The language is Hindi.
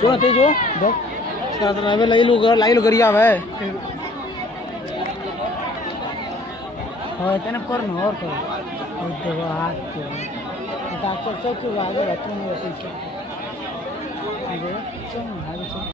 जो ते जो देख साथ रहे लाई लो गरिया है हां तने कर न और कर देखो हाथ के डॉक्टर सब के आगे रहते हैं पीछे